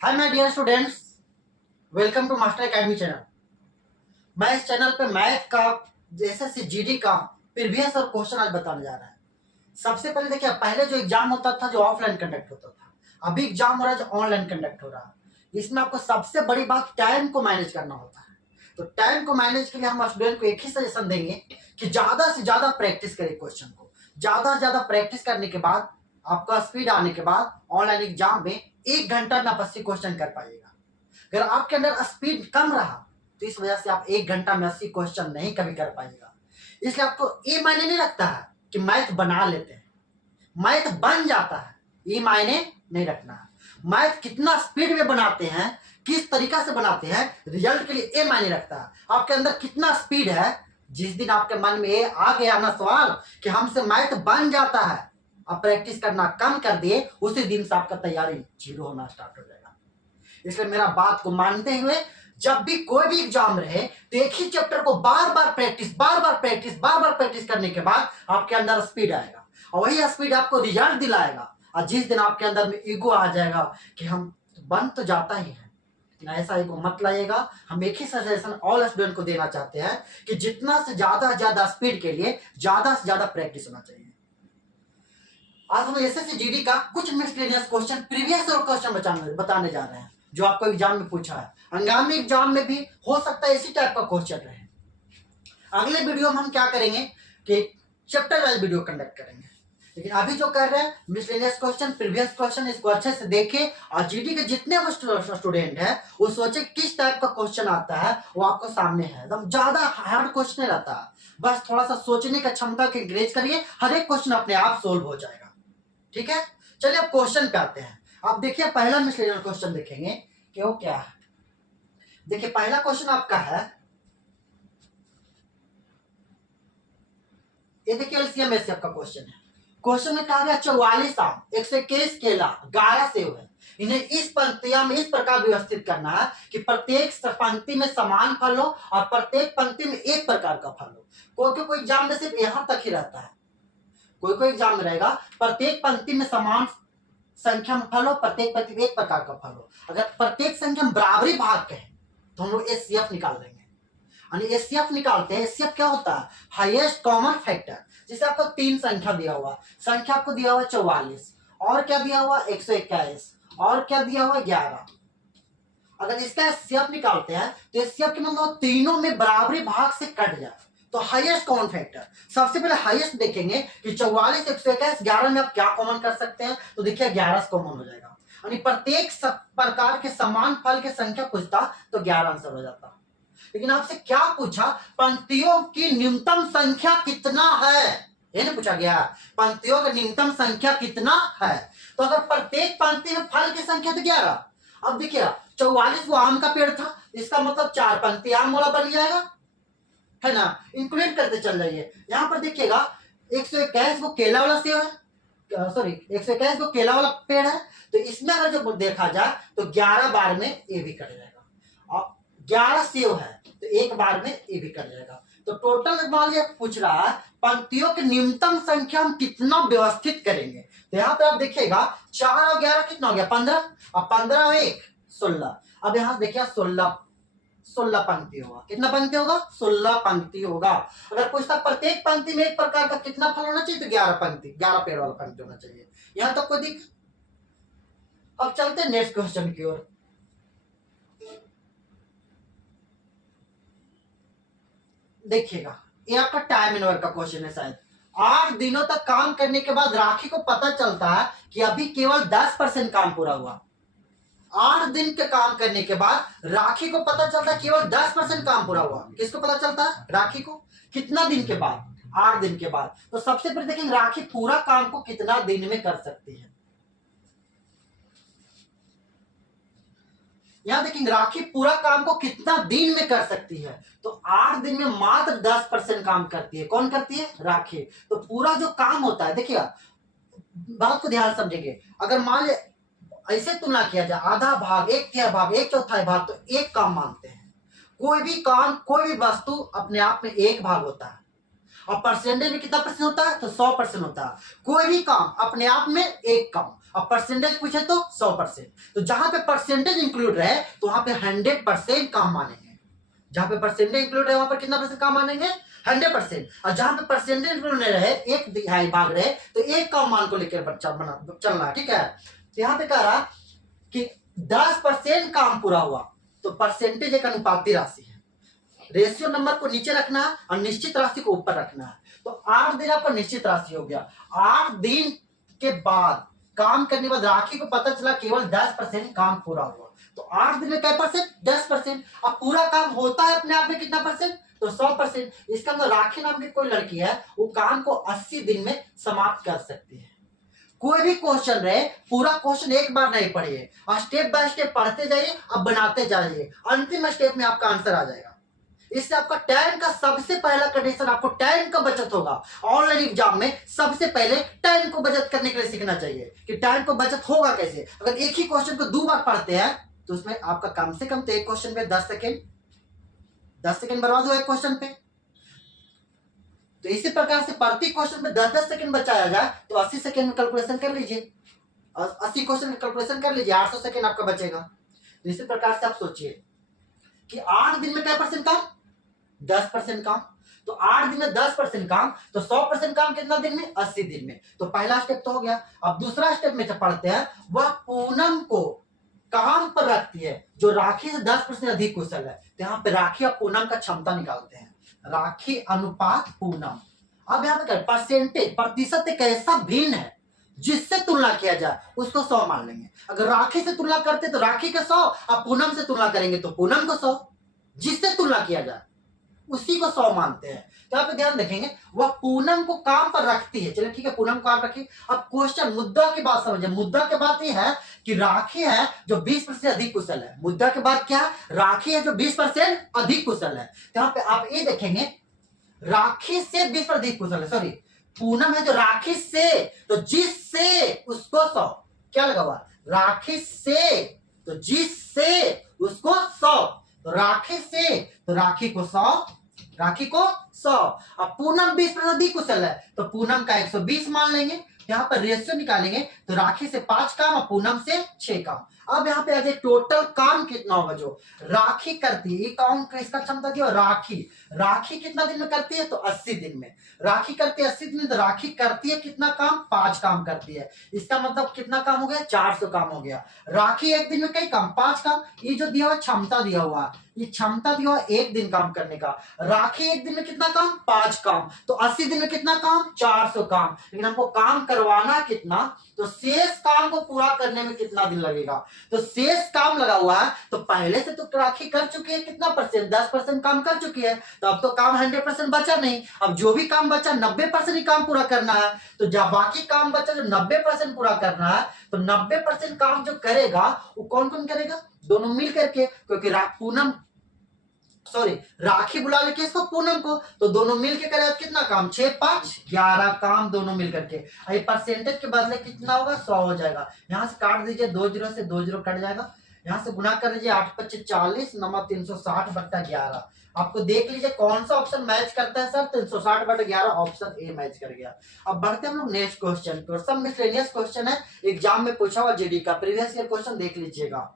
Hi my dear students, welcome to master academy channel. मैं इस channel पे math का एसएससी जीडी का प्रीवियस और क्वेश्चन आज बताने जा रहा है। सबसे पहले देखिए, पहले जो एग्जाम होता था जो ऑफलाइन कंडक्ट होता था, अभी एग्जाम हो रहा है जो ऑनलाइन कंडक्ट हो रहा है। इसमें आपको सबसे बड़ी बात टाइम को मैनेज करना होता है। तो टाइम को मैनेज के लिए हम स्टूडेंट को एक ही सजेशन देंगे कि ज्यादा से ज्यादा प्रैक्टिस करें क्वेश्चन को। ज्यादा से ज्यादा प्रैक्टिस करने के बाद आपका स्पीड आने के बाद ऑनलाइन एग्जाम में 1 घंटा में आप 80 क्वेश्चन कर पाइएगा। अगर आपके अंदर स्पीड कम रहा तो इस वजह से आप 1 घंटा में 80 क्वेश्चन नहीं कभी कर पाइएगा। इसलिए आपको ये मायने नहीं रखता है कि मैथ बना लेते हैं, मैथ बन जाता है, ये मायने नहीं रखना है। मैथ कितना स्पीड में बनाते हैं, किस तरीका से बनाते हैं, रिजल्ट के लिए ये मायने रखता है। आपके अंदर कितना स्पीड है। जिस दिन आपके मन में ये आ गया ना सवाल कि हमसे मैथ बन जाता है, आप प्रैक्टिस करना कम कर दिए, उसी दिन से आपका तैयारी जीरो होना स्टार्ट हो जाएगा। इसलिए मेरा बात को मानते हुए जब भी कोई भी एग्जाम रहे तो एक ही चैप्टर को बार बार प्रैक्टिस करने के बाद आपके अंदर स्पीड आएगा, और वही स्पीड आपको रिजल्ट दिलाएगा। और जिस दिन आपके अंदर में ईगो आ जाएगा कि हम बन तो जाता ही है, लेकिन ऐसा ईगो मत लाइएगा। हम एक ही सजेशन ऑल स्टूडेंट को देना चाहते हैं कि जितना से ज्यादा स्पीड के लिए ज्यादा से ज्यादा प्रैक्टिस होना चाहिए। आज हम एसएससी जीडी का कुछ मिसलेनियस क्वेश्चन, प्रीवियस और क्वेश्चन बताने जा रहे हैं जो आपको एग्जाम में पूछा है। आगामी एग्जाम में भी हो सकता है इसी टाइप का क्वेश्चन रहे। अगले वीडियो में हम क्या करेंगे कि चैप्टर वाइज वीडियो कंडक्ट करेंगे, लेकिन अभी जो कर रहे हैं मिसलेनियस क्वेश्चन, प्रीवियस क्वेश्चन, इसको अच्छे से देखें और जीडी के जितने स्टूडेंट हैं वो सोचे किस टाइप का क्वेश्चन आता है, वो आपको सामने है। एकदम ज्यादा हार्ड क्वेश्चन नहीं रहता, बस थोड़ा सा सोचने का क्षमता के इंक्रीज करिए, हर एक क्वेश्चन अपने आप सोल्व हो जाएगा। ठीक है, चलिए अब क्वेश्चन पे आते हैं। आप देखिए पहला मिसलेनियस क्वेश्चन देखेंगे कि वो क्या है। देखिए पहला क्वेश्चन आपका है, ये देखिए एलसीएम एसएफ का क्वेश्चन है। क्वेश्चन में कहा गया 44 आम, 121 केला, 11 सेब है, इन्हें इस पंक्तियां में इस प्रकार व्यवस्थित करना है कि प्रत्येक पंक्ति में समान फल हो और प्रत्येक पंक्ति में एक प्रकार का फल हो। कोई एग्जाम में सिर्फ यहां तक ही रहता है, कोई एग्जाम में रहेगा प्रत्येक पंक्ति में समान संख्या में फल हो, प्रत्येक पंक्ति में एक प्रकार का फल हो। अगर प्रत्येक संख्या में बराबरी भाग कहे तो हम लोग एचसीएफ निकाल देंगे। एचसीएफ निकालते हैं, एचसीएफ क्या होता है, हाईएस्ट कॉमन फैक्टर। जैसे आपको 3 संख्या दिया हुआ, संख्या आपको दिया हुआ 44, और क्या दिया हुआ 121, और क्या दिया हुआ 11। अगर इसका एचसीएफ निकालते हैं तो एचसीएफ के मतलब तीनों में बराबरी भाग से कट जाए तो हाईएस्ट कॉमन फैक्टर। सबसे पहले हाईएस्ट देखेंगे कि 44, 121, 11 में आप क्या कॉमन कर सकते हैं, तो देखिए 11 कॉमन हो जाएगा। यानी प्रत्येक प्रकार के समान फल की संख्या पूछता तो 11 आंसर हो जाता। लेकिन आपसे क्या पूछा, पंक्तियों की न्यूनतम संख्या कितना है, ये नहीं पूछा गया पंक्तियों की न्यूनतम संख्या कितना है। तो अगर प्रत्येक पंक्ति में फल की संख्या तो 11। अब देखिए 44 वो आम का पेड़ था, इसका मतलब 4 पंक्ति आम वाला बन जाएगा, है ना। इंक्लूड करते चल जाइए। यहां पर देखिएगा 121 वो केला वाला सेब है, सॉरी 121 को केला वाला पेड़ है, तो इसमें अगर जो देखा जाए तो 11 बार में ए भी कट जाएगा, और 11 सेब है तो एक बार में ए भी कट जाएगा। तो टोटल मान लिया पूछ रहा है पंक्तियों की न्यूनतम संख्या हम कितना व्यवस्थित करेंगे। तो यहाँ पे आप देखिएगा 4 और 11 कितना हो गया 15, और 15 और 1 16। अब यहाँ देखिए 16 पंक्ति होगा। कितना पंक्ति होगा, 16 पंक्ति होगा। अगर पूछता प्रत्येक पंक्ति में एक प्रकार का कितना फल होना चाहिए, तो 11 पंक्ति, 11 पेड़ वाला पंक्ति होना चाहिए। यहां तक कोई दिख। अब चलते हैं नेक्स्ट क्वेश्चन की ओर। देखिएगा ये आपका टाइम इनवर का क्वेश्चन है। शायद 8 दिनों तक काम करने के बाद राखी को पता चलता है कि अभी केवल 10% काम पूरा हुआ। 8 दिन के काम करने के बाद राखी को पता चलता है केवल 10% काम पूरा हुआ। किसको पता चलता है, राखी को। कितना दिन के बाद, 8 दिन के बाद। तो सबसे पहले देखेंगे राखी पूरा काम को कितना दिन में कर सकती है। यहां देखेंगे राखी पूरा काम को कितना दिन में कर सकती है, तो 8 दिन में मात्र 10% काम करती है। कौन करती है, राखी। तो पूरा जो काम होता है, देखिएगा बात को ध्यान समझेंगे। अगर मान ले ऐसे तुलना किया जाए, आधा भाग, 1/3 भाग, 1/4 भाग, तो एक काम मानते हैं। कोई भी काम, कोई भी वस्तु अपने आप में एक भाग होता है, और परसेंटेज में कितना परसेंट होता है, तो 100% होता है। कोई भी काम अपने आप में एक काम, अब परसेंटेज पूछे तो 100%। तो जहां पे परसेंटेज इंक्लूड रहे तो वहां पे 100% काम मानेंगे। जहां पे परसेंटेज इंक्लूड रहे वहां पर कितना परसेंट काम मानेंगे? 100%। और जहां पे परसेंटेज इंक्लूड नहीं रहे, एक दिहाई भाग रहे, तो एक का मान को लेकर चलना है। ठीक है, तो यहाँ पे कह रहा कि 10% काम पूरा हुआ, तो परसेंटेज एक अनुपाती राशि है। रेशियो नंबर को नीचे रखना है और निश्चित राशि को ऊपर रखना है। तो 8 दिन आपका निश्चित राशि हो गया। 8 दिन के बाद काम करने के बाद राखी को पता चला केवल 10% काम पूरा हुआ। तो 8 दिन में क्या परसेंट? 10%। अब पूरा काम होता है अपने आप में कितना परसेंट? तो 100%। इसका मतलब राखी नाम की कोई लड़की है, वो काम को 80 दिन में समाप्त कर सकती है। कोई भी क्वेश्चन रहे, पूरा क्वेश्चन एक बार नहीं पढ़िए, और स्टेप बाय स्टेप पढ़ते जाइए, अब बनाते जाइए, अंतिम स्टेप में आपका आंसर आ जाएगा। इससे आपका टाइम का सबसे पहला कंडीशन, आपको टाइम का बचत होगा। ऑनलाइन एग्जाम में सबसे पहले टाइम को बचत करने के लिए सीखना चाहिए कि टाइम को बचत होगा कैसे। अगर एक ही क्वेश्चन को 2 बार पढ़ते हैं तो उसमें आपका कम से कम तो एक क्वेश्चन पे 10 सेकेंड बर्बाद हुआ एक क्वेश्चन पे। तो इसी प्रकार से प्रति क्वेश्चन में 10-10 सेकंड बचाया जाए तो 80 सेकंड में कैलकुलेशन कर लीजिए, 80 क्वेश्चन में कैलकुलेशन कर लीजिए, 800 सेकंड आपका बचेगा। तो इसी प्रकार से आप सोचिए कि 8 दिन में क्या परसेंट काम? 10% काम। तो 8 दिन में 10% काम, तो 100% काम कितना दिन में? 80 दिन में। तो पहला स्टेप तो हो गया। अब दूसरा स्टेप में पढ़ते हैं, वह पूनम को काम पर रखती है जो राखी से 10% अधिक कुशल है। तो यहाँ पे राखी और पूनम का क्षमता निकालते हैं, राखी अनुपात पूनम। अब यहाँ पे परसेंटेज, प्रतिशत एक ऐसा भिन्न है जिससे तुलना किया जाए उसको 100 मान लेंगे। अगर राखी से तुलना करते तो राखी का 100, अब पूनम से तुलना करेंगे तो पूनम को 100, जिससे तुलना किया जाए उसी को 100 मानते हैं। तो यहाँ पे ध्यान रखेंगे, वह पूनम को काम पर रखती है। चलिए ठीक है, पूनम को काम रखी। अब क्वेश्चन, मुद्दा की बात समझिए। मुद्दा की बात यह है कि राखी है जो 20% अधिक कुशल है। मुद्दा के बाद क्या? राखी है जो 20% अधिक कुशल है। तो यहाँ पे आप ये देखेंगे, राखी से 20% अधिक कुशल है, सॉरी, पूनम है जो राखी से, तो जिससे उसको 100, क्या लगा हुआ? राखी से, तो जिससे उसको 100, तो राखी से, तो राखी को 100। अब पूनम 20% अधिक कुशल है, तो पूनम का 120 मान लेंगे। यहाँ पर रेशियो निकालेंगे तो राखी से 5 काम और पूनम से 6 काम। अब यहाँ पे आ जाए टोटल काम कितना होगा जो राखी करती है। काम का इसका क्षमता दिया, राखी कितना दिन में करती है? तो 80 दिन में। राखी करती है 80 दिन में, तो राखी करती है कितना काम? 5 काम करती है। इसका मतलब कितना काम हो गया? 400 काम हो गया। राखी एक दिन में कई काम? 5 काम। ये जो दिया हुआ क्षमता दिया हुआ, ये क्षमता दिया हुआ एक दिन काम करने का। राखी एक दिन में कितना काम? 5 काम। तो 80 दिन में कितना काम? 400 काम। लेकिन हमको काम करवाना कितना? तो शेष काम को पूरा करने में कितना दिन लगेगा? तो शेष काम लगा हुआ है, तो पहले से तो राखी कर चुकी है कितना परसेंट? 10% काम कर चुकी है। तो अब तो काम 100% बचा नहीं। अब जो भी काम बचा 90% ही काम पूरा करना है। तो जब बाकी काम बचा जो 90% पूरा करना है, तो 90% काम जो करेगा वो कौन कौन करेगा? दोनों मिल करके, क्योंकि पूनम, सॉरी, राखी बुला लेके इसको पूनम को, तो दोनों मिलके करेगा कितना काम? 6 5 11 काम दोनों मिल करके। ये परसेंटेज के बदले कितना होगा? 100 हो जाएगा। यहां से काट दीजिए, 2 0 से 2 0 कट जाएगा। यहां से गुना कर लीजिए, 8 25 40 नंबर 360/11। आपको देख लीजिए कौन सा ऑप्शन मैच करता है सर। 360/11 ऑप्शन ए मैच कर गया। अब बढ़ते हम लोग नेक्स्ट क्वेश्चन को। सब मिसलेनियस क्वेश्चन है, एग्जाम में पूछा हुआ जीडी का प्रीवियस ईयर क्वेश्चन देख लीजिएगा।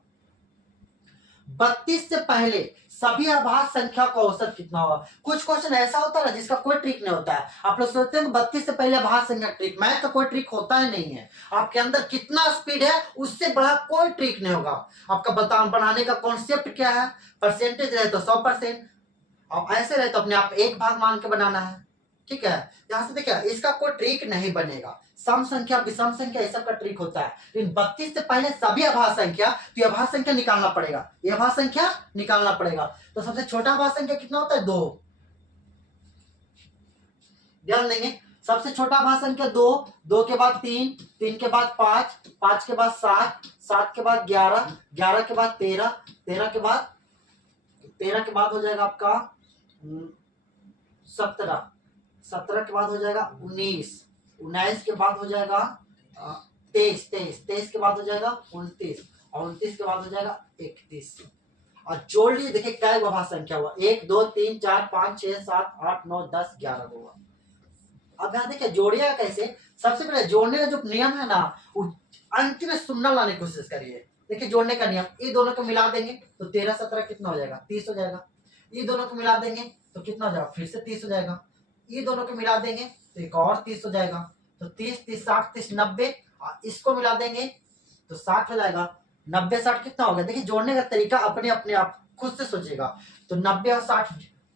32 से पहले सभी आभाज्य संख्या का औसत कितना होगा? कुछ क्वेश्चन ऐसा होता है ना जिसका कोई ट्रिक नहीं होता है। आप लोग सोचते हैं 32 से पहले आभाज्य संख्या ट्रिक, मैथ का कोई ट्रिक होता ही नहीं है। आपके अंदर कितना स्पीड है उससे बड़ा कोई ट्रिक नहीं होगा। आपका बनाने का कॉन्सेप्ट क्या है? परसेंटेज रहे तो 100%, और ऐसे रहे तो अपने आप एक भाग मान के बनाना है। ठीक है, यहां से देखिए इसका कोई ट्रिक नहीं बनेगा। सम संख्या, विषम संख्या, ये सब का ट्रिक होता है। लेकिन 32 से पहले सभी अभाज्य संख्या, तो ये अभाज्य संख्या निकालना पड़ेगा, ये अभाज्य संख्या निकालना पड़ेगा। तो सबसे छोटा अभाज्य संख्या कितना होता है? 2। ध्यान देंगे, सबसे छोटा अभाज्य संख्या 2, 2 के बाद 3, 3 के बाद 5, 5 के बाद 7, 7 के बाद 11, 11 के बाद 13, 13 के बाद हो जाएगा आपका 17, 17 के बाद हो जाएगा 19, 19 के बाद हो जाएगा 23, 23 के बाद हो जाएगा 29, और 29 के बाद हो जाएगा 31। और जोड़ लीजिए, देखिए क्या अभाज्य संख्या हुआ? 1 2 3 4 5 6 7 8 9 10 11 हुआ। अब यहाँ देखिए जोड़िएगा कैसे। सबसे पहले जोड़ने का जो नियम है ना, वो अंत में शून्य लाने की कोशिश करिए। देखिए जोड़ने का नियम, ये दोनों को मिला देंगे तो 13 17 कितना हो जाएगा, 30 हो जाएगा। ये दोनों को मिला देंगे तो कितना हो जाएगा, फिर से 30 हो जाएगा। ये दोनों को मिला देंगे तो एक और 30 हो जाएगा। तो 30 30 60 30 90, इसको मिला देंगे तो 60 हो जाएगा। 90 60 कितना हो गया। देखिए जोड़ने का तरीका अपने अपने आप खुद से सोचिएगा। तो 90 और 60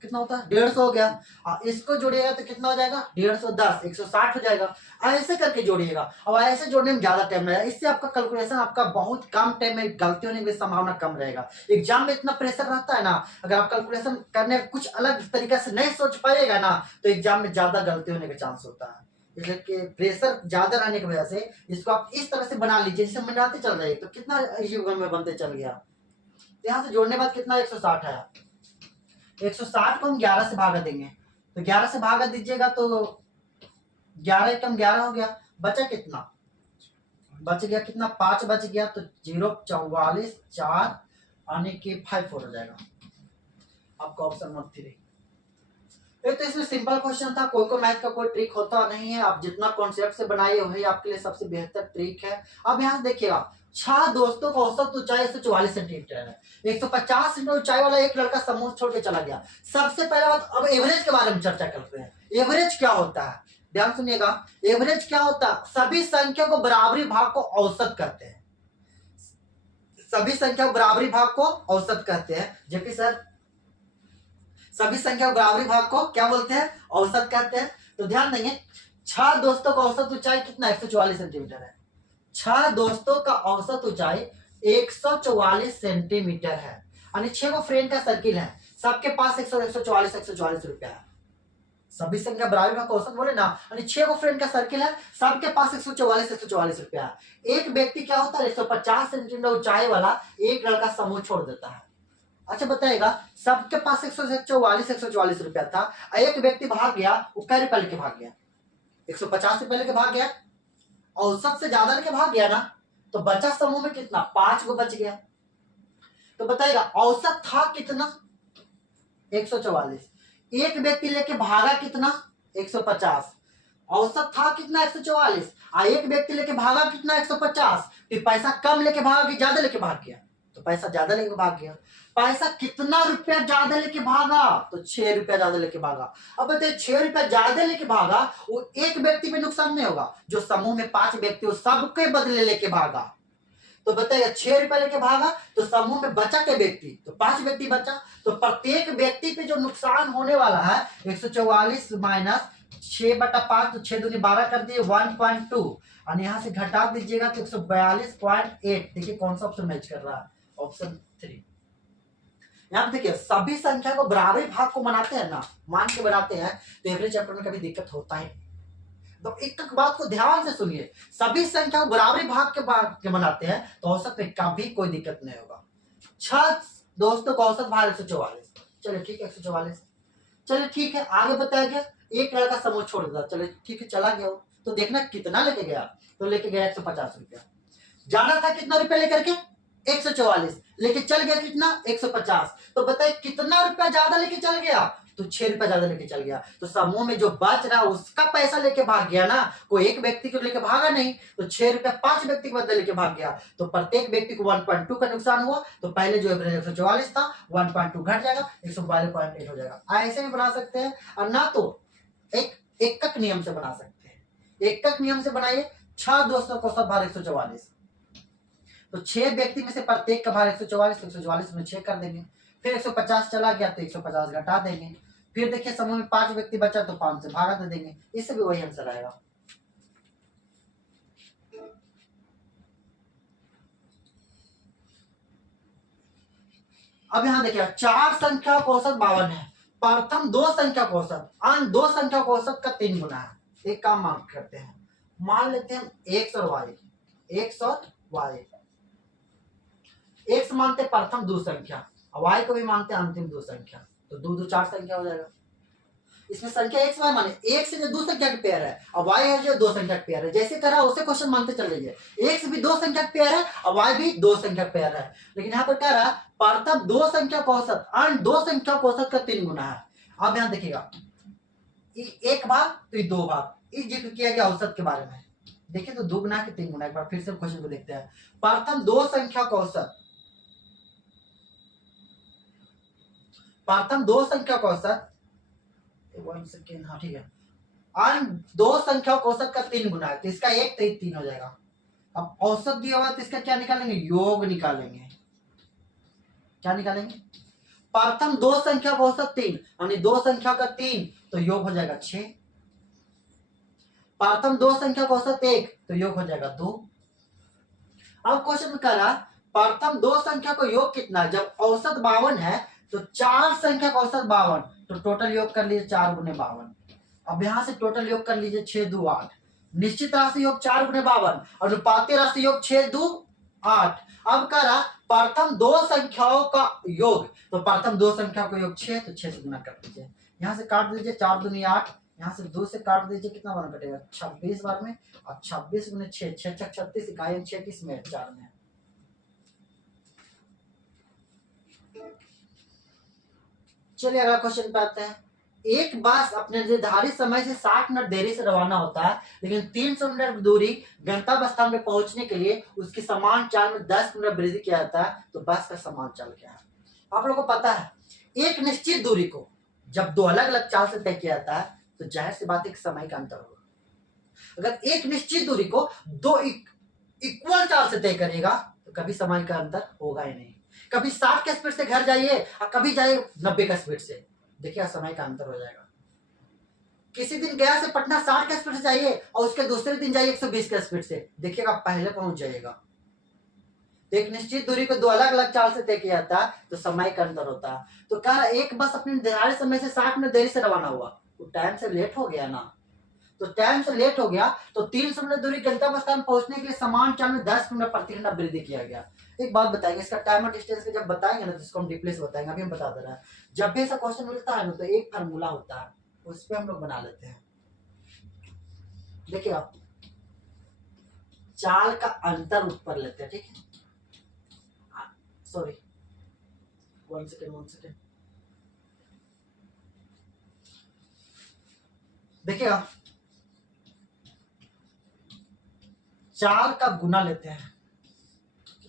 कितना होता है, 150 हो गया। इसको जोड़िएगा तो कितना हो जाएगा, 150 160 हो जाएगा। ऐसे करके जोड़िएगा। अब ऐसे जोड़ने में ज्यादा टाइम लगेगा, इससे आपका कैलकुलेशन आपका बहुत कम टाइम में गलती होने की संभावना कम रहेगा। एग्जाम में इतना प्रेशर रहता है ना, अगर आप कैलकुलेशन करने कुछ अलग तरीके से नहीं सोच पाइएगा ना, तो एग्जाम में ज्यादा गलती होने का चांस होता है। इसलिए कि प्रेशर ज्यादा रहने की वजह से इसको आप इस तरह से बना लीजिए, जैसे बनाते चल रहे तो कितना युगल में बनते चल गया। यहाँ से जोड़ने के बाद कितना 160 है। 160 को हम 11 से भागा देंगे, तो 11 से भागा दीजिएगा तो 11 एकम 11 हो गया। बचा कितना, बच गया कितना, 5 बच गया। तो 0 44 4 आने के 5 4 हो जाएगा आपका ऑप्शन नंबर 3। तो इसमें सिंपल क्वेश्चन था, कोई मैथ का कोई ट्रिक होता नहीं है। आप जितना कॉन्सेप्ट से बनाइए वही आपके लिए सबसे बेहतर ट्रिक है। अब यहाँ देखिएगा, 6 दोस्तों का औसत ऊंचाई 144 सेंटीमीटर है। 150 सेंटीमीटर ऊंचाई वाला एक लड़का समूह छोड़ के चला गया। सबसे पहले बात, अब एवरेज के बारे में चर्चा करते हैं। एवरेज क्या होता है, ध्यान सुनिएगा। एवरेज क्या होता है, सभी संख्या को बराबरी भाग को औसत कहते हैं। सभी संख्या को बराबरी भाग को औसत कहते हैं। जबकि सर सभी संख्या बराबरी भाग को क्या बोलते हैं, औसत कहते हैं। तो ध्यान देंगे, 6 दोस्तों का औसत ऊंचाई कितना 144 सेंटीमीटर है। 6 दोस्तों का औसत ऊंचाई 144 सेंटीमीटर है। यानी 6 को फ्रेंड का सर्किल है, सबके पास 144 रुपया है। सभी संख्या बराबरी भाग औसत बोले ना, यानी 6 को फ्रेंड का सर्किल है, सबके पास 144 रुपया है। एक व्यक्ति क्या होता है, 150 सेंटीमीटर ऊंचाई वाला एक लड़का समूह छोड़ देता है। अच्छा बताएगा, सबके पास 144 रुपया था, एक व्यक्ति भाग गया, वो कै रुपया लेके भाग गया, 150 रुपया लेके भाग गया, औसत से ज्यादा लेके भाग गया ना। तो बचा समूह में कितना, 5 को बच गया। तो बताएगा औसत था कितना 144, एक व्यक्ति लेके भागा कितना 150, औसत था कितना 144, एक व्यक्ति लेके भागा कितना 150। तो पैसा कम लेके भागा कि ज्यादा लेके भाग गया, तो पैसा ज्यादा लेके भाग गया। पैसा कितना रुपया ज्यादा लेके भागा, तो 6 रुपया ज्यादा लेके भागा। अब बताइए 6 रुपया ज्यादा लेके भागा, वो एक व्यक्ति पे नुकसान नहीं होगा, जो समूह में 5 व्यक्ति हो सबके बदले लेके भागा। तो बताइए 6 रुपया लेके भागा, तो समूह में बचा के व्यक्ति, तो 5 व्यक्ति बचा। तो प्रत्येक व्यक्ति पे जो नुकसान होने वाला है 144 माइनस 6/5, तो 6 दूनी 12 कर दिए 1.2, और यहां से घटा दीजिएगा तो 142.8। देखिए कौन सा ऑप्शन मैच कर रहा है, ऑप्शन 3। यहाँ देखिए सभी संख्या को बराबरी भाग को बनाते हैं ना, मान के बनाते हैं, तो एवरेज चैप्टर में कभी दिक्कत होता है। तो एक बात को ध्यान से सुनिए, सभी संख्या को बराबरी भाग के बनाते हैं तो औसत में कभी कोई दिक्कत नहीं होगा। 6 दोस्तों का औसत भाग 144, चलिए ठीक है 144, चलिए ठीक है। आगे बताया गया एक लड़का समूह छोड़ देता, चलिए ठीक है चला गया। तो देखना कितना लेके गया, तो लेके गया 150 रुपया। जाना था कितना रुपया लेकर के 144, लेके चल गया कितना 150। तो बताइए कितना रुपया ज्यादा लेके चल गया, तो 6 रुपया ज्यादा लेके चल गया। तो समूह में जो बच रहा उसका पैसा लेके भाग गया ना, कोई एक व्यक्ति को लेके भागा नहीं। तो 6 रुपया 5 व्यक्ति के बदले लेके भाग गया, तो प्रत्येक व्यक्ति को 1.2 का नुकसान हुआ। तो पहले जो एवरेज 144 था 1.2 घट जाएगा, 142.8 हो जाएगा। ऐसे भी बना सकते हैं, और ना तो एकक नियम से बना सकते हैं। एकक नियम से बनाइए, 6 दोस्तों का औसत भार 144, तो 6 व्यक्ति में से प्रत्येक का भार 144 में 6 कर देंगे। फिर 150 चला गया तो 150 घटा देंगे। फिर देखिए समूह में 5 व्यक्ति बचा तो 5 से भागा दे देंगे, इससे भी वही आंसर आएगा। अब यहां देखिए 4 संख्या का औसत 52 है, प्रथम 2 संख्या का औसत अन्य 2 संख्या का औसत का 3 गुना है। एक काम मान करते हैं, मान लेते हैं x और y, x मानते प्रथम 2 संख्या, y को भी मानते अंतिम 2 संख्या, तो 2 2 4 संख्या हो जाएगा। इसमें संख्या x y माने एक से जो 2 संख्या के पेयर है, और y है जो 2 संख्या के पेयर है। जैसे करा उसे क्वेश्चन मानते चल रही है, x भी 2 संख्या के पेयर है और y भी 2 संख्या के पेयर है। लेकिन यहाँ पर क्या रहा, प्रथम 2 संख्या का औसत अन्य 2 संख्या का औसत का 3 गुना है। अब यहाँ देखिएगा एक भाग तो ये 2 भाग। इस जिक्र किया गया औसत के बारे में। देखिए तो 2 गुना के 3 गुना। एक बार फिर से क्वेश्चन को देखते हैं। प्रथम 2 संख्या का औसत, प्रथम 2 संख्या का औसत 1 सेकेंड, हाँ ठीक है, अन्य 2 संख्याओं का औसत का 3 गुना है, तो इसका 1 तो 3 हो जाएगा। अब औसत दिया हुआ तो इसका क्या निकालेंगे, योग निकालेंगे। क्या निकालेंगे, प्रथम 2 संख्या का औसत 3, यानी 2 संख्या का 3 तो योग हो जाएगा 6। प्रथम 2 संख्या का औसत 1 तो योग हो जाएगा 2। अब क्वेश्चन में कह रहा प्रथम 2 संख्या का योग कितना है। जब औसत 52 है तो 4 संख्या का औसत 52, तो टोटल योग कर लीजिए 4 गुने 52। अब यहां से टोटल योग कर लीजिए 6 2 8। निश्चित राशि योग 4 गुने 52, और अनुपातीय राशि योग 6 2 8। अब कह रहा प्रथम 2 संख्याओं का योग, तो प्रथम 2 संख्याओं का योग 6, तो 6 से गुना कर दीजिए। यहां से काट दीजिए 4 दूनी 8, यहां से 2 से काट दीजिए, कितना बार कटेगा 26 बार में, और 26 गुने 6, 6 6 36, इकाई 36 में 4 में। चलिए अगला क्वेश्चन पे आते हैं। एक बस अपने निर्धारित समय से 60 मिनट देरी से रवाना होता है, लेकिन 300 मिनट दूरी गंतव्य स्थान पे पहुंचने के लिए उसकी समान चाल में 10 मिनट वृद्धि किया जाता है, तो बस का समान चाल क्या है। आप लोगों को पता है एक निश्चित दूरी को जब 2 अलग अलग चाल से तय किया जाता है, तो जाहिर सी बात एक समय का अंतर होगा। अगर एक निश्चित दूरी को 2 इक्वल चाल से तय करेगा, तो कभी समय का अंतर होगा ही नहीं। कभी 60 के स्पीड से घर जाइए और कभी जाइए 90 का स्पीड से, देखिए समय का अंतर हो जाएगा। किसी दिन गया से पटना 60 के स्पीड से जाइए और उसके दूसरे दिन जाइए 120 के स्पीड से, देखिएगा पहले पहुंच जाइएगा। तो एक निश्चित दूरी को 2 अलग अलग चाल से तय किया जाता है, तो समय का अंतर होता है। तो कह एक बस अपने निर्धारित समय से 60 मिनट देरी से रवाना हुआ, तो टाइम से लेट हो गया ना, तो टाइम से लेट हो गया, तो 300 मिनट दूरी गंतव्य स्थान पहुंचने के लिए समान चाल में 10 मिनट प्रति घंटा वृद्धि किया गया। एक बात बताएंगे, इसका टाइम और डिस्टेंस जब बताएंगे ना, जिसको हम डीपली से बताएंगे, अभी हम बता दे रहे हैं। जब भी ऐसा क्वेश्चन मिलता है ना, तो एक फार्मूला होता है, उस पर हम लोग बना लेते हैं। देखिए आप चाल का अंतर ऊपर लेते हैं, ठीक है, सॉरी 1 सेकेंड। देखिए आप चाल का गुना लेते हैं,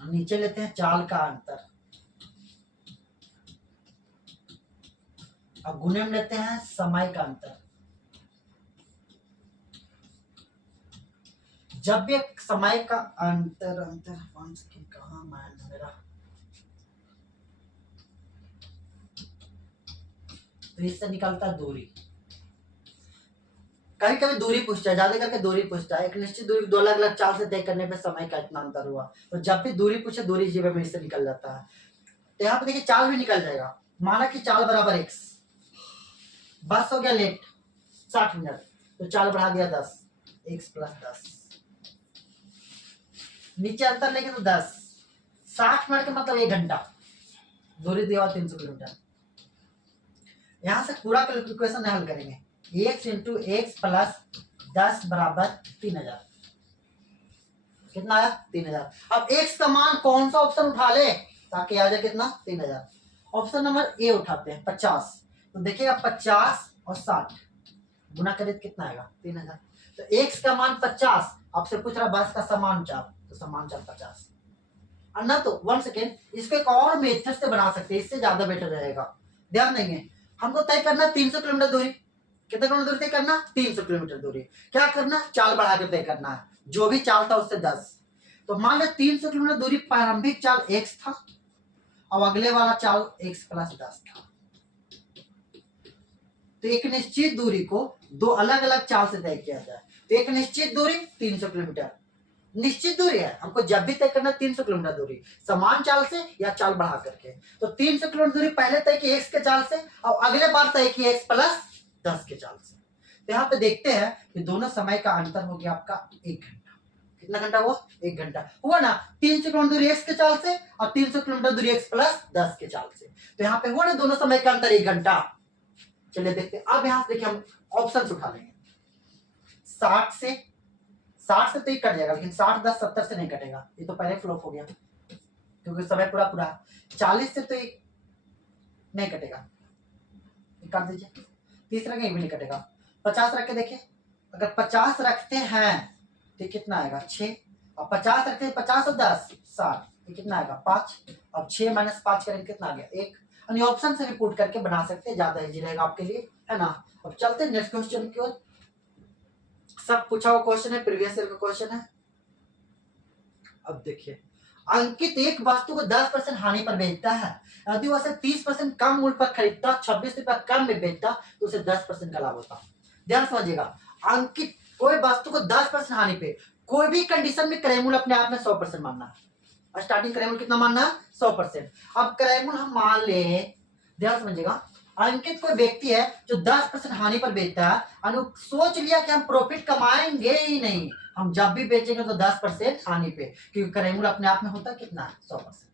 नीचे लेते हैं चाल का अंतर, अब गुणे में लेते हैं समय का अंतर। जब भी एक समय का अंतर कहां मान मेरा, तो इससे निकलता है दूरी। कभी कभी दूरी पूछता है, ज्यादा करके दूरी पूछता है। एक निश्चित दूरी 2 अलग अलग चाल से तय करने पे समय का इतना अंतर हुआ, तो जब भी दूरी पूछे दूरी जीवन में इससे निकल जाता है। तो यहाँ पे देखिए चाल भी निकल जाएगा। माना कि चाल बराबर x, बस हो गया लेट 60 मिनट, तो चाल बढ़ा दिया 10, x + 10, नीचे अंतर लेके तो 10, 60 मिनट का मतलब 1 घंटा, दूरी दिया 300 किलोमीटर। यहां से पूरा कैलकुलेशन हल करेंगे, x × x + 10 = 3000। कितना आया 3000। अब x का मान कौन सा ऑप्शन उठा ले ताकि आ जाए कितना 3000। ऑप्शन नंबर ए उठाते हैं 50। तो देखिएगा 50 और 60 गुना करें तो कितना आएगा 3000। तो x का मान 50, आपसे पूछ रहा बस का समान चाल, तो समान चाल 50। और ना तो 1 सेकेंड, इसको एक और मेथड से बना सकते हैं, इससे ज्यादा बेटर रहेगा। ध्यान देंगे, हमको तय करना 300 किलोमीटर दूरी। कितना किलोमीटर दूरी तय करना 300 किलोमीटर दूरी। क्या करना चाल बढ़ा के तय करना है, जो भी चाल था उससे 10। तो मान ले 300 किलोमीटर दूरी प्रारंभिक चाल x था, और अगले वाला चाल x + 10 था। तो एक निश्चित दूरी को 2 अलग अलग चाल से तय किया जाए। तो एक निश्चित दूरी 300 किलोमीटर निश्चित दूरी है, हमको जब भी तय करना 300 किलोमीटर दूरी समान चाल से या चाल बढ़ा करके। तो 300 किलोमीटर दूरी पहले तय की x के चाल से, और अगले बार तय की x + 10 के चाल से। तो यहाँ पे देखते हैं कि दोनों समय का अंतर हो गया आपका 1 घंटा। कितना घंटा हुआ 1 घंटा हुआ ना। 300 किलोमीटर दूरी x के चाल से और 300 किलोमीटर दूरी x + 10 के चाल से, तो यहाँ पे हुआ ना दोनों समय का अंतर 1 घंटा। चलिए देखते हैं। अब यहाँ से देखिए हम ऑप्शन उठा लेंगे। 60 से तो ये कट जाएगा, लेकिन 60 10 70 से नहीं कटेगा, ये तो पहले फ्लॉप हो गया क्योंकि समय पूरा 40 से तो ये नहीं कटेगा, काट दीजिए। तीसरा कहीं भी नहीं कटेगा। 50 रख के देखिए, अगर 50 रखते हैं तो कितना आएगा 6, और 50 रखते हैं 50 और 10 60, ये कितना आएगा 5। अब 6 माइनस 5 करेंगे कितना आ गया 1। यानी ऑप्शन से भी पुट करके बना सकते हैं, ज्यादा इजी रहेगा आपके लिए, है ना। अब चलते हैं नेक्स्ट क्वेश्चन की ओर। सब पूछा हुआ क्वेश्चन है, प्रीवियस ईयर का क्वेश्चन है। अब देखिए, अंकित एक वस्तु को 10% हानि पर बेचता है, यदि वह उसे 30% कम मूल्य पर खरीदता, 26 रुपया कम में बेचता तो उसे 10% का लाभ होता। ध्यान समझिएगा, अंकित कोई वस्तु को 10% हानि पे, कोई भी कंडीशन में क्रय मूल्य अपने आप में 100% मानना है। स्टार्टिंग क्रय मूल्य कितना मानना है 100%। अब क्रय मूल्य हम मान ले, ध्यान समझिएगा, अंकित कोई व्यक्ति है जो 10% हानि पर बेचता है, सोच लिया कि हम प्रॉफिट कमाएंगे ही नहीं, हम जब भी बेचेंगे तो 10% हानि पे, क्योंकि क्रय मूल्य अपने आप में होता है कितना 100%।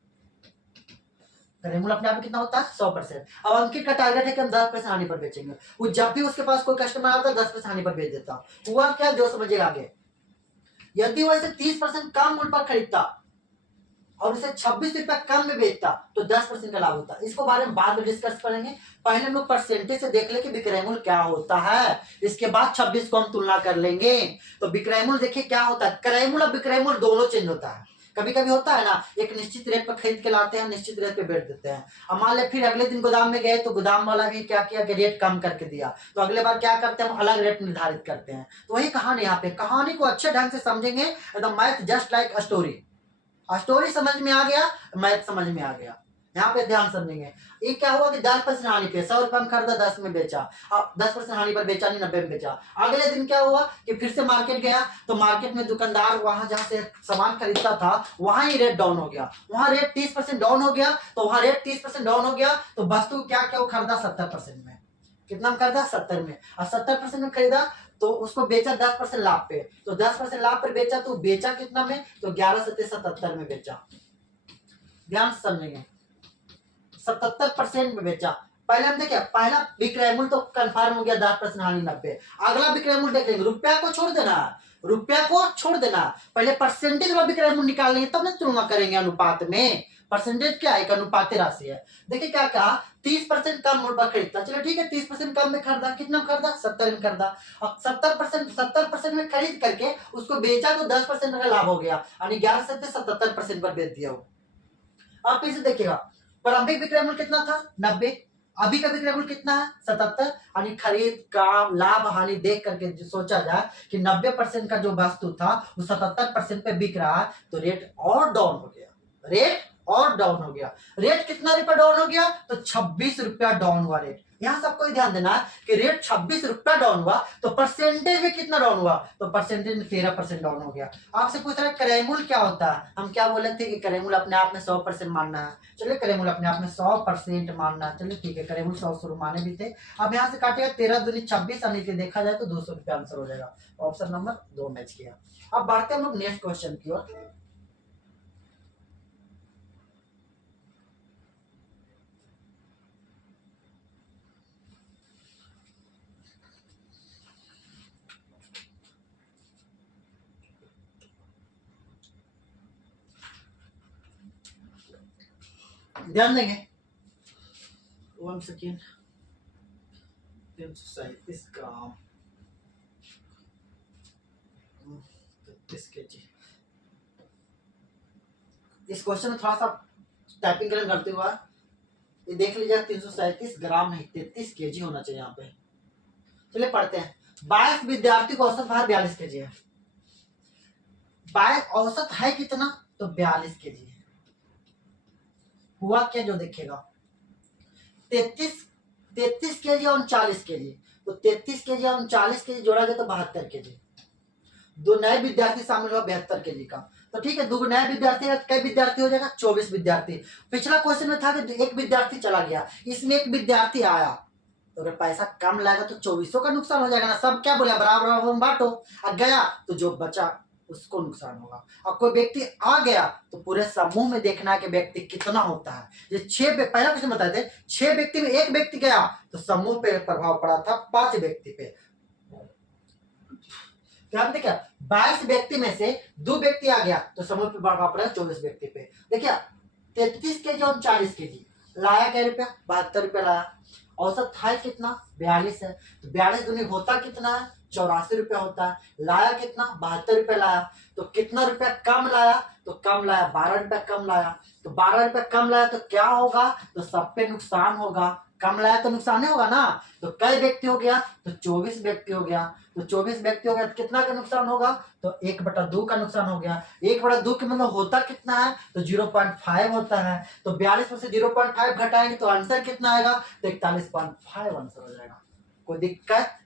क्रय मूल्य अपने आप में कितना होता है 100%। अब अंकित का टारगेट है कि हम 10% हानि पर बेचेंगे, वो जब भी उसके पास कोई कस्टमर आता है 10% हानि पर बेच देता। हुआ क्या, जो समझिएगा आगे, यदि वो इसे 30% कम मूल्य पर खरीदता और उसे 26 रुपया कम में बेचता तो 10% का लाभ होता। इसको बारे में बाद में डिस्कस करेंगे, पहले हम लोग परसेंटेज से देख ले कि विक्रय मूल्य क्या होता है, इसके बाद 26 को हम तुलना कर लेंगे। तो विक्रय मूल्य देखिए क्या होता है, क्रय मूल्य और विक्रय मूल्य दोनों चेंज होता है। कभी कभी होता है ना, एक निश्चित रेट पर खरीद के लाते हैं, निश्चित रेट पे बेच देते हैं। अब मान ले फिर अगले दिन गोदाम में गए तो गोदाम वाला भी क्या किया कि रेट कम करके दिया, तो अगले बार क्या करते हैं हम अलग रेट निर्धारित करते हैं। तो वही कहानी, यहाँ पे कहानी को अच्छे ढंग से समझेंगे, एकदम math just like a story. Story समझ में आ गया, मैथ समझ में आ गया। यहाँ पे ध्यान समझेंगे, ये क्या हुआ कि 10% हानि पे 100 रुपए में खरीदा 10 में बेचा, अब 10% हानि पर बेचा नहीं 90 में बेचा। अगले दिन क्या हुआ कि फिर से मार्केट गया, तो मार्केट में दुकानदार वहां जहां से सामान खरीदता था वहां ही रेट डाउन हो गया, वहां रेट 30% डाउन हो गया, तो वहां रेट 30% डाउन हो गया, तो वस्तु क्या क्या वो खरीदा 70% में। कितना में खरीदा 70 में, और 70% में खरीदा तो उसको बेचा 10% लाभ पे, तो 10% लाभ पर बेचा, तो बेचा कितना में, तो 11/77 में बेचा। ध्यान से समझेंगे, 77% में बेचा। पहले हम देखे, पहला विक्रय मूल्य तो कंफर्म हो गया 10% हानि 90। अगला विक्रय मूल्य देख लेंगे, रुपया को छोड़ देना, रुपया को छोड़ देना, पहले परसेंटेज वाला विक्रय मूल्य निकाल लेंगे तब ना तुलना करेंगे अनुपात में। परसेंटेज क्या है, एक अनुपाती राशि है। देखिए क्या कहा, 30% कम मूल्य पर खरीदता, चलो ठीक है 30% कम में खरीदा, कितना में खरीदा 70 में खरीदा, अब 70% में खरीद करके उसको बेचा तो 10% का लाभ हो गया, यानी 11/77 पर बेच दिया वो। आप फिर से देखिएगा, प्रारंभिक विक्रय मूल्य कितना था 90, अभी का विक्रय मूल्य कितना है 77, यानी खरीद का लाभ हानि देख करके जो सोचा जाए कि 90% का जो वस्तु था वो 77% पे बिक रहा है, तो रेट और डाउन हो गया, रेट और डाउन हो गया। रेट कितना रुपया डाउन हो गया, तो 26 रुपया डाउन हुआ रेट। यहां सबको ध्यान देना है कि रेट 26 रुपया डाउन हुआ, तो परसेंटेज में कितना डाउन हुआ, तो परसेंटेज में 13% डाउन हो गया। आपसे पूछ रहा है क्रय मूल्य क्या होता है, हम क्या बोले थे कि क्रय मूल्य अपने आप में 100% मानना है। चलिए क्रय मूल्य अपने आप में 100% मानना है, चलिए ठीक है, क्रय मूल्य 100 शुरू माने भी थे। अब यहाँ से काटेगा 13 दूनी 26, यानी कि देखा जाए तो 200 रुपया आंसर हो जाएगा। ऑप्शन नंबर 2 मैच किया। अब बढ़ते हम लोग नेक्स्ट क्वेश्चन की ओर। ध्यान देंगे, 1 सेकेंड, 337 ग्राम 33 kg। इस क्वेश्चन में थोड़ा सा टाइपिंग करते हुआ ये देख लीजिए, 337 ग्राम नहीं 33 kg होना चाहिए यहाँ पे। चलिए पढ़ते हैं। 22 विद्यार्थी को औसत भार 42 kg है। 22 औसत है कितना, तो 42 kg है। हुआ क्या जो देखेगा, 33 kg और 40 kg, तो 33 kg और 40 kg जोड़ा जाए तो 72 kg। दो नए विद्यार्थी शामिल हुआ 72 kg का, तो ठीक है, दो नए विद्यार्थी है, कई विद्यार्थी हो जाएगा 24 विद्यार्थी। पिछला क्वेश्चन में था कि एक विद्यार्थी चला गया, इसमें एक विद्यार्थी आया, तो अगर पैसा कम लाएगा तो 24 का नुकसान हो जाएगा ना, सब क्या बोले बराबर बांटो, और गया तो जो बचा उसको नुकसान होगा। और कोई व्यक्ति आ गया तो पूरे समूह में देखना है कि व्यक्ति कितना होता है। ये 6 पहला क्वेश्चन बताए थे, 6 व्यक्ति में एक व्यक्ति गया तो समूह पे प्रभाव पड़ा था 5 व्यक्ति पे। क्या 22 व्यक्ति में से 2 व्यक्ति आ गया तो समूह पे प्रभाव पड़ा 24 व्यक्ति पे। देखिए 33 kg और 40 kg लाया क्या रुपया 72 रुपया लाया। औसत है कितना 42 है, तो 42 दूनी होता कितना है 84 रुपया होता है। लाया कितना 72 रुपया लाया, तो कितना रुपया कम लाया, तो कम लाया 12 रुपया कम लाया, तो 12 रुपया कम लाया तो क्या होगा, तो सब पे नुकसान होगा, कम लाया तो नुकसान ही होगा ना। तो कई व्यक्ति हो गया, तो 24 व्यक्ति हो गया, तो 24 व्यक्ति हो गया तो कितना का नुकसान होगा, तो 1/2 का नुकसान हो गया। 1/2 के मतलब होता कितना है, तो 0.5 होता है, तो 42 में से 0.5 घटाएंगे तो आंसर कितना आएगा, तो 41.5 आंसर हो जाएगा। कोई दिक्कत?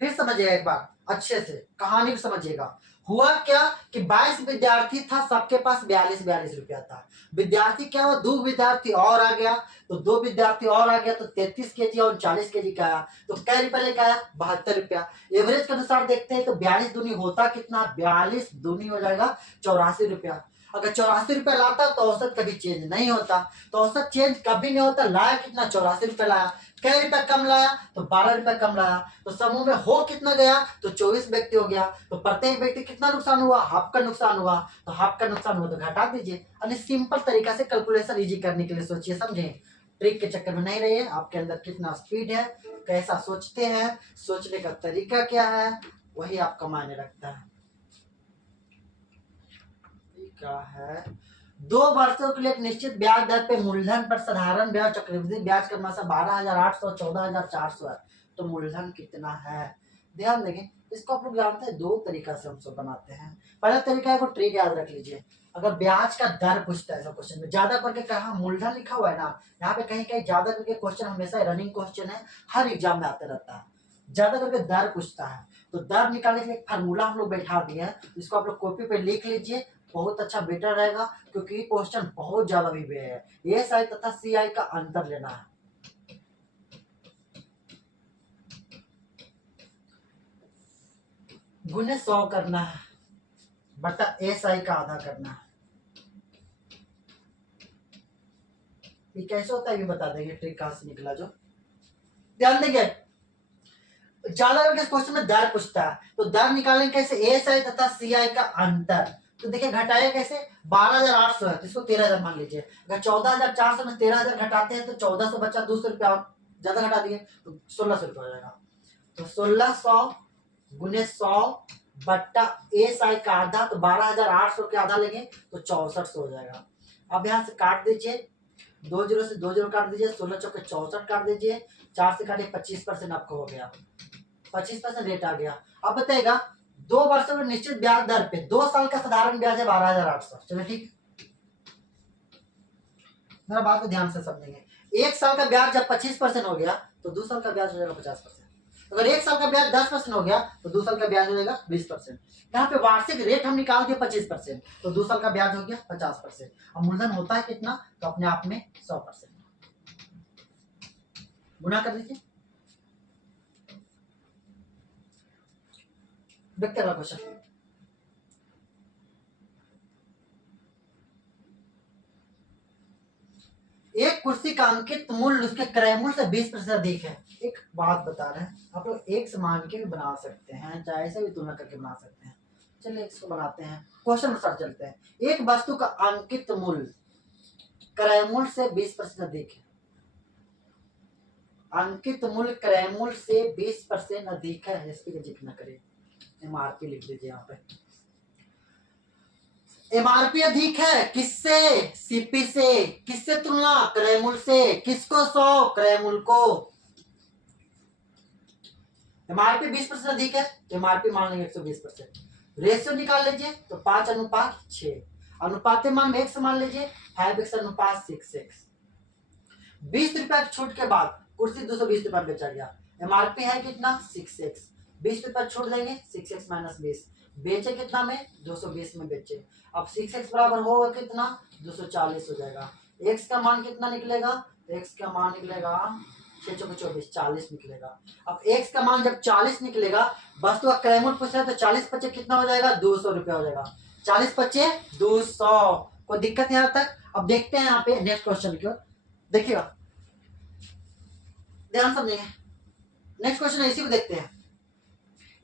फिर समझिएगा एक बार अच्छे से, कहानी भी समझिएगा। हुआ क्या कि 22 विद्यार्थी था, सबके पास 42 रुपया था। विद्यार्थी क्या हुआ, 2 विद्यार्थी और आ गया, तो 2 विद्यार्थी और आ गया तो 33 केजी और 40 केजी का आया, तो कै रुपया लेके आया 72 रुपया। एवरेज के अनुसार देखते हैं तो 42 दूनी होता कितना, 42 दूनी हो जाएगा 84 रुपया। अगर 84 रुपया लाता तो औसत कभी चेंज नहीं होता, तो औसत चेंज कभी नहीं होता। लाया कितना 84 रुपया लाया, कै रुपया कम लाया, तो 12 रुपया कम लाया, तो समूह में हो कितना गया, तो 24 व्यक्ति हो गया, तो प्रत्येक व्यक्ति कितना नुकसान हुआ, हाफ का नुकसान हुआ, तो हाफ का नुकसान हुआ तो घटा दीजिए। यानी सिंपल तरीका से कैलकुलेशन इजी करने के लिए सोचिए, समझे, ट्रिक के चक्कर में नहीं रहिए। आपके अंदर कितना स्पीड है, कैसा सोचते हैं, सोचने का तरीका क्या है, वही आपका मायने रखता है। क्या है, 2 वर्षों के लिए एक निश्चित ब्याज दर पे मूलधन पर साधारण ब्याज चक्रवृद्धि ब्याज का मासा 12,800 14,400 है, तो मूलधन कितना है। ध्यान देंगे, इसको आप लोग जानते हैं 2 तरीका से हम सब बनाते हैं। पहला तरीका है, को ट्रिक याद रख लीजिए। अगर ब्याज का दर पूछता है क्वेश्चन में, ज्यादा करके कहा मूलधन लिखा हुआ है ना, यहाँ पे कहीं कहीं ज्यादा करके क्वेश्चन हमेशा रनिंग क्वेश्चन है, हर एग्जाम में आते रहता है। ज्यादा करके दर पूछता है, तो दर निकालने के लिए एक फार्मूला हम लोग बैठा दिए हैं, इसको आप लोग कॉपी पे लिख लीजिए, बहुत अच्छा बेटर रहेगा, क्योंकि क्वेश्चन बहुत ज्यादा भी है। एएसआई तथा सीआई का अंतर लेना है। गुने 100 करना है बटा एएसआई का आधा करना है। ये कैसे होता है ये बता देंगे, ट्रिक कहां से निकला जो। ध्यान देंगे, ज्यादा करके क्वेश्चन में दर पूछता है, तो दर निकालेंगे कैसे, एएसआई तथा सीआई का अंतर। तो देखिए घटाया कैसे, 12,800 है तो इसको 13,000 मान लीजिए। अगर 14,400 में 13,000 घटाते हैं तो 1,400 बचा, 200 रुपया ज्यादा घटा दिए तो 1,600 रुपया हो जाएगा। तो 1,600 गुने 100 बट्टा एएसआई का आधा, तो 12,800 के आधा लेंगे तो 6400 हो जाएगा। अब यहाँ से काट दीजिए, 2 जीरो से 2 जीरो काट दीजिए, 16 चौके 64 काट दीजिए, 4 से काटिए 25% आपको हो गया, 25% रेट आ गया। अब बताएगा 2 वर्षों में निश्चित ब्याज दर पे 2 साल का साधारण ब्याज है 12,800। चलो ठीक, मेरा बात को ध्यान से समझेंगे। 1 साल का ब्याज जब 25% हो गया तो 2 साल का ब्याज हो जाएगा 50%। अगर 1 साल का ब्याज 10% हो गया तो 2 साल का ब्याज हो जाएगा 20%। यहाँ पे वार्षिक रेट हम निकाल दिए 25%, तो 2 साल का ब्याज हो गया 50%। अब मूलधन होता है कितना, तो अपने आप में 100%। गुना कर दीजिए, देखते हैं क्वेश्चन। एक कुर्सी का अंकित मूल्य उसके क्रय मूल्य से 20% अधिक है। एक बात बता रहे हैं, आप लोग एक से मान के भी बना सकते हैं, चाहे ऐसे भी तुलना करके बना सकते हैं। चलिए इसको बनाते हैं, क्वेश्चन अनुसार चलते हैं। एक वस्तु का अंकित मूल्य क्रय मूल्य से 20% अधिक है। अंकित मूल्य क्रय मूल्य से 20% अधिक है, एसपी का जिक्र न करें, एमआरपी लिख दीजिए यहाँ पे। एमआरपी अधिक है किससे, सीपी से। किससे तुलना, क्रय मूल्य से। किसको 100, क्रय मूल्य को। एमआरपी 20% अधिक है, एमआरपी मान लेंगे 120%। रेशियो निकाल लीजिए तो 5:6। अनुपात मान में 1 मान लीजिए, 5:6x। 20 रुपया की छूट के बाद कुर्सी 220 रुपया में बेचा गया। एमआरपी है कितना 6x, 20 रुपया छूट देंगे, 6x - 20। बेचे कितना में, 220 में बेचे। अब 6x बराबर होगा कितना, 240 हो जाएगा। x का मान कितना निकलेगा, x का मान निकलेगा 6 चौके 24, 40 निकलेगा। अब x का मान जब 40 निकलेगा, वस्तु का क्रय मूल्य पूछ रहा है, तो 40 पचे कितना हो जाएगा, 200 रुपया हो जाएगा। 40 पचे 200। कोई दिक्कत यहाँ तक। अब देखते हैं यहाँ पे नेक्स्ट क्वेश्चन की ओर, देखिएगा ध्यान समझिए। नेक्स्ट क्वेश्चन इसी को देखते हैं।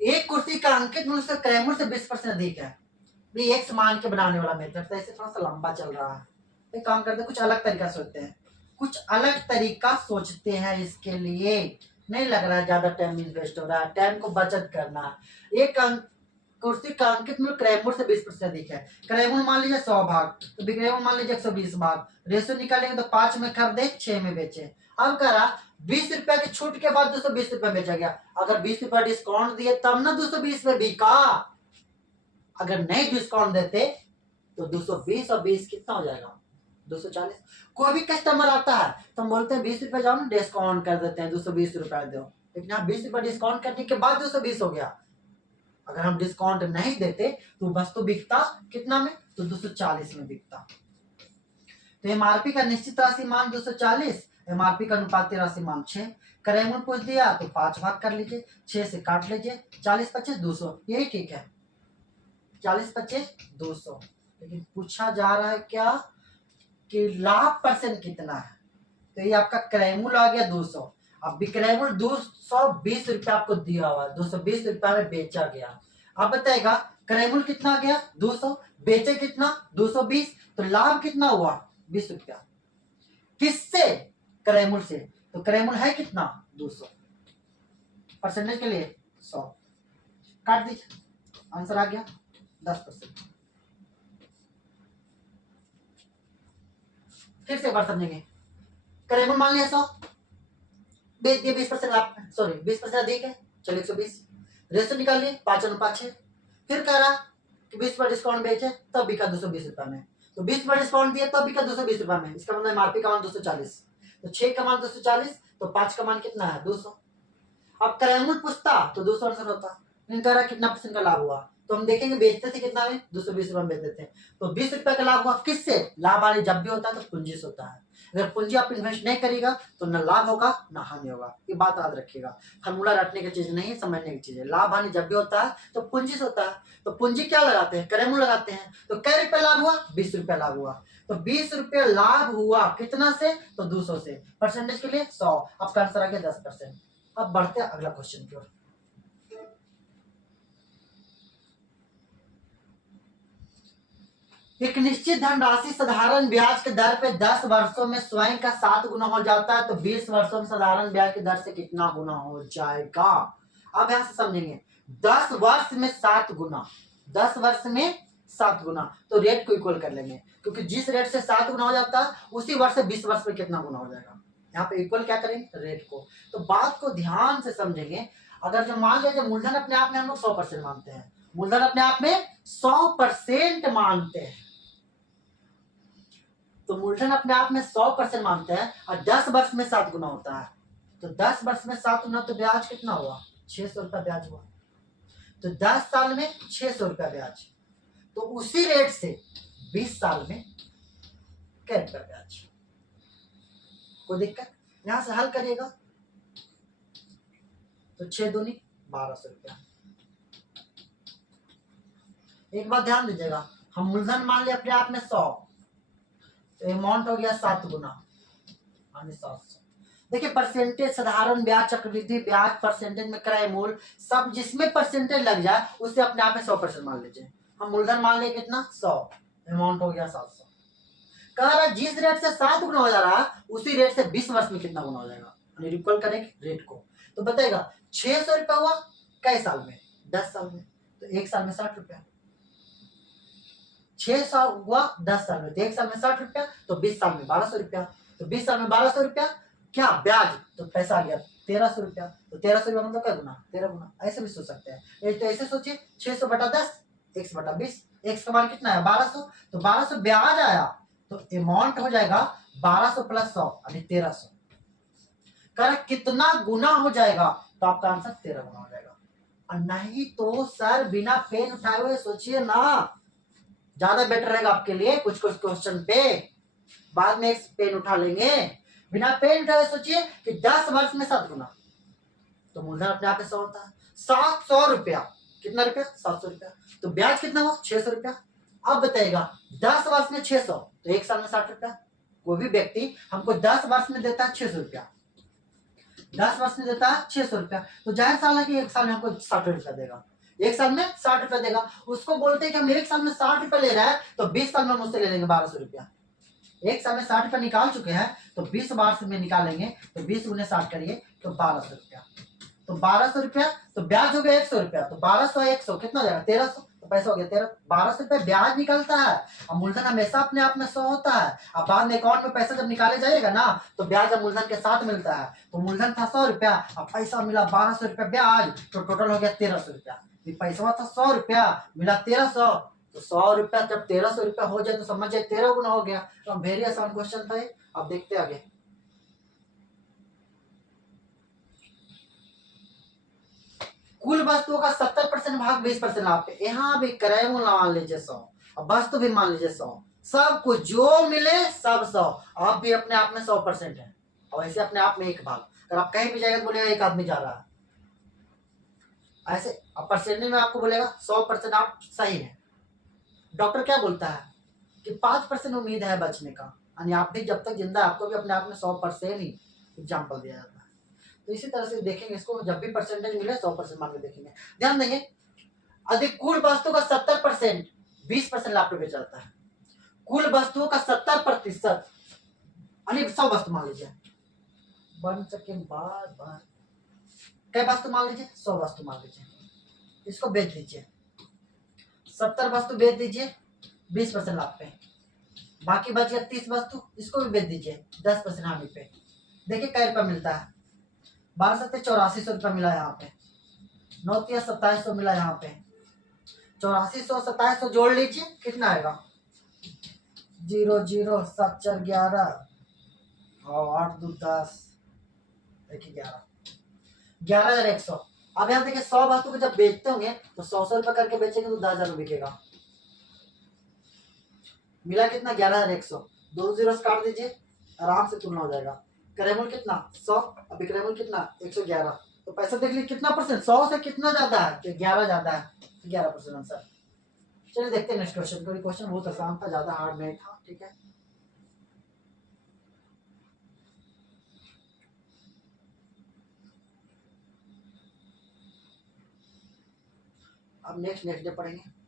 एक कुर्सी का अंकित मूल्य से क्रय मूल्य से 20% अधिक है। ये एक मान के बनाने वाला मेथड, तो ऐसे थोड़ा सा लंबा चल रहा है। एक काम करते हैं, कुछ अलग तरीका से सोचते हैं। कुछ अलग तरीका सोचते हैं इसके लिए। नहीं लग रहा है ज्यादा टाइम इन्वेस्ट हो रहा है, टाइम को बचत करना है। एक अंक कुर्सी का अंकित मूल्य क्रयमूल्य से 20% अधिक है। क्रयमूल्य मान लीजिए 100 भाग, तो विक्रय मूल्य मान लीजिए 120 भाग। रेशो निकालेंगे तो 5 में खरीदे, 6 में बेचे। अब कह रहा 20 रुपए की छूट के बाद 220 रुपए बेचा गया। अगर 20 रुपए डिस्काउंट दिए तब ना 220 में बिका। अगर नहीं डिस्काउंट देते तो 220 और 20 कितना हो जाएगा, 240। कोई भी कस्टमर आता है तो हम बोलते हैं 20 रुपए जाओ ना डिस्काउंट कर देते हैं, 220 रुपए दो। लेकिन यहाँ 20 रुपए डिस्काउंट करने के बाद 220 हो गया। अगर हम डिस्काउंट नहीं देते तो वस्तु बिकता कितना में, तो 240 में बिकता। तो एमआरपी का निश्चित राशि मान 240, एमआरपी का अनुपात राशि मान 6। क्रयमूल्य पूछ दिया तो 5 भाग कर लीजिए, 6 से काट लीजिए, 40 25 200, यही ठीक है। 40 25 200। लेकिन पूछा जा रहा है क्या कि लाभ परसेंट कितना है, तो ये आपका क्रयमूल्य आ गया 200। अब विक्रय मूल्य 220 रुपया आपको दिया हुआ, 220 रुपया में बेचा गया। अब बताएगा क्रय मूल्य कितना आ गया 200, बेचे कितना 220, तो लाभ कितना हुआ 20 रुपया। किससे, क्रय मूल्य से। तो क्रय मूल्य है कितना 200, परसेंटेज के लिए 100, काट दीजिए, आंसर आ गया 10%। फिर से एक बार समझेंगे। क्रय मूल्य मान लिया 100, बेच दिए 20% लाभ, सॉरी 20% अधिक है, चलो 120। रेशो निकाल लिए 5:6। फिर कह रहा कि 20 पर डिस्काउंट बेचे तब बिका 220 रुपए में, तो 20 पर डिस्काउंट दिया तब बिका 220 रुपए में। इसका मतलब एमआरपी का मान 240, तो 6 का मान 240, तो 5 का मान कितना है 200। अब क्रयमूल्य पूछता तो 200 आंसर होता। कह रहा कितना परसेंट का लाभ हुआ, तो हम देखेंगे बेचते थे कितना में 220 रुपए में बेचते थे, तो 20 रुपए का लाभ हुआ। किससे, लाभ वाले जब भी होता है तो पूंजी से होता है। अगर पूंजी आप इन्वेस्ट नहीं करेगा तो न लाभ होगा न हानि होगा, ये बात याद रखिएगा। फॉर्मूला रटने की चीज नहीं, समझने की चीज है। लाभ हानि जब भी होता है तो पूंजी से होता है। तो पूंजी क्या लगाते हैं, क्रयमूल्य लगाते हैं। तो कै रुपए लाभ हुआ, 20 रुपए लाभ हुआ। तो 20 रुपए लाभ हुआ कितना से, तो 200 से। परसेंटेज के लिए 100, आपका आंसर आ गया 10%। अब बढ़ते हैं अगला क्वेश्चन की ओर। एक निश्चित धनराशि साधारण ब्याज के दर पे 10 वर्षों में स्वयं का 7 गुना हो जाता है, तो 20 वर्षों में साधारण ब्याज की दर से कितना गुना हो जाएगा। अब यहां से समझेंगे, 10 वर्ष में 7 गुना, 10 वर्ष में 7 गुना, तो रेट को इक्वल कर लेंगे, क्योंकि जिस रेट से 7 गुना हो जाता है उसी वर्ष से 20 वर्ष में कितना गुना हो जाएगा। यहाँ पे इक्वल क्या करेंगे, रेट को। तो बात को ध्यान से समझेंगे। अगर जो मान लिया मूलधन अपने आप में हम लोग 100% मानते हैं, मूलधन अपने आप में 100% मानते हैं, तो मूलधन अपने आप में 100% मानते हैं, और 10 वर्ष में 7 गुना होता है। तो 10 वर्ष में 7 गुना, तो ब्याज कितना हुआ 600 रुपया ब्याज हुआ। तो 10 साल में 600 रुपया ब्याज, तो उसी रेट से 20 साल में क्या रुपया ब्याज। कोई दिक्कत, यहां से हल करिएगा तो 6 दूनी 1200 रुपया। एक बात ध्यान दीजिएगा, हम मूलधन मान लिया अपने आप में 100, तो अमाउंट हो गया 7 गुना 700। देखिए परसेंटेज, साधारण ब्याज, चक्रवृद्धि ब्याज, परसेंटेज में क्रय मूल्य, सब जिसमें परसेंटेज लग जाए उसे अपने आप में 100% मान लीजिए। हम मूलधन मान लिए कितना 100, अमाउंट हो गया 700। कह रहा है जिस रेट से 7 गुना हो जा रहा है उसी रेट से 20 वर्ष में कितना गुना हो जाएगा, इक्वल करेंगे रेट को। तो बताएगा 600 रुपया हुआ कई साल में, 10 साल में, तो 1 साल में 60 रुपया। 6 साल हुआ 10 साल में, तो 1 साल में 60 रुपया, तो 20 साल में 1200 रुपया। तो 20 साल में 1200 रुपया क्या ब्याज, तो पैसा आ गया 1300 रुपया। तो 1300 रुपया मतलब क्या गुना, 13 गुना। ऐसे भी सोच सकते हैं। तो ऐसे सोचिए 600 बटा 10, 100 बटा 20, एक्स का मान कितना है 1200, तो 1200 ब्याज आया, तो अमाउंट हो जाएगा 1200 प्लस 100 यानी 1300। कर कितना गुना हो जाएगा, तो आपका आंसर 13 गुना हो जाएगा। और नहीं तो सर बिना पेन उठाए हुए सोचिए ना, ज्यादा बेटर रहेगा आपके लिए। कुछ कुछ क्वेश्चन पे बाद में पेन उठा लेंगे, बिना पेन उठाए सोचिए कि 10 वर्ष में 7 गुना, तो मूलधन अपने आप में 100 होता है। 700 रुपया, कितना रुपया 700 रुपया, तो ब्याज कितना हुआ 600 रुपया। अब बताइएगा 10 वर्ष में 600, तो 1 साल में 60 रुपया। कोई भी व्यक्ति हमको 10 वर्ष में देता है 600 रुपया, 10 वर्ष में देता है 600 रुपया, तो जाहिर साल है कि 1 साल में हमको 60 रुपया देगा, 1 साल में 60 रुपया देगा। उसको बोलते हैं कि हम 1 साल में 60 रुपया ले रहा है, तो 20 साल में मुझसे ले लेंगे 1200 रुपया। एक साल में 60 रुपया निकाल चुके हैं, तो 20 बार से में निकालेंगे, तो 20 गुने 60 करिए तो 1200 रुपया। तो 1200 रुपया, तो ब्याज हो गया 100 रुपया, तो 1200 100 कितना हो जाएगा 1300, तो पैसा हो गया 1200 रुपया ब्याज निकलता है। और मूलधन हमेशा अपने आप में 100 होता है। अब बाद में अकाउंट में पैसा जब निकाले जाएगा ना, तो ब्याज और मूलधन के साथ मिलता है। तो मूलधन था 100 रुपया, अब पैसा मिला 1200 रुपया ब्याज, तो टोटल हो गया 1300 रुपया। पैसा था 100 रुपया, मिला 1300, तो 100 रुपया जब 1300 रुपया हो जाए तो समझ जाए 13 गुना हो गया। तो वेरी आसान क्वेश्चन था ये। अब देखते आगे। कुल वस्तुओं का 70% भाग 20% लाभ पे। यहाँ भी क्रय मूल्य मान लीजिए 100, अब वस्तु भी मान लीजिए 100, सब कुछ जो मिले सब 100। आप भी अपने आप में 100% है, और ऐसे अपने आप में एक भाग। अगर आप कहीं भी जाएगा तो बोलेगा एक आदमी जा रहा है, ऐसे अब परसेंटेज में आपको बोलेगा 100% आप सही है। डॉक्टर क्या बोलता है कि 5% उम्मीद है बचने का, यानी आप भी जब तक जिंदा है आपको भी अपने आप में 100% ही एग्जाम्पल दिया जाता है। तो इसी तरह से देखेंगे इसको, जब भी परसेंटेज मिले 100% मान के देखेंगे। ध्यान देंगे, अधिक कुल वस्तु का 70% 20% लाभ पे बेचा जाता है। कुल वस्तुओं का 70%, यानी 100 वस्तु मान लीजिए, 1 सेकेंड बार बार, कई वस्तु मान लीजिए 100 वस्तु मान लीजिए, इसको बेच दीजिए, 70 वस्तु बेच दीजिए 20% लाभ पे, बाकी बच गया 30 वस्तु, इसको भी बेच दीजिए 10% हानि पे। देखिए कै रुपया मिलता है, 12 से 8400 रुपया मिला यहाँ पे, 9 2700 मिला यहाँ पे, 8400 2700 जोड़ लीजिए कितना आएगा, 0 0 7 4 11 और 8 2 10, देखिए 11,100। अब यहाँ देखिए 100 वस्तु को जब बेचते होंगे तो 100 रुपया करके बेचेंगे तो 10,000 में बिकेगा। मिला कितना 11,100, 2 जीरो काट दीजिए, आराम से तुलना हो जाएगा। क्रयमूल्य कितना 100, अभी क्रयमूल्य कितना 111, तो पैसा देख लीजिए कितना परसेंट, 100 से कितना ज्यादा है, 11 ज्यादा है, 11% आंसर। चलिए देखते हैं नेक्स्ट क्वेश्चन को। क्वेश्चन बहुत आसान था, ज्यादा हार्ड नहीं था, ठीक है। अब नेक्स्ट डे पढ़ेंगे।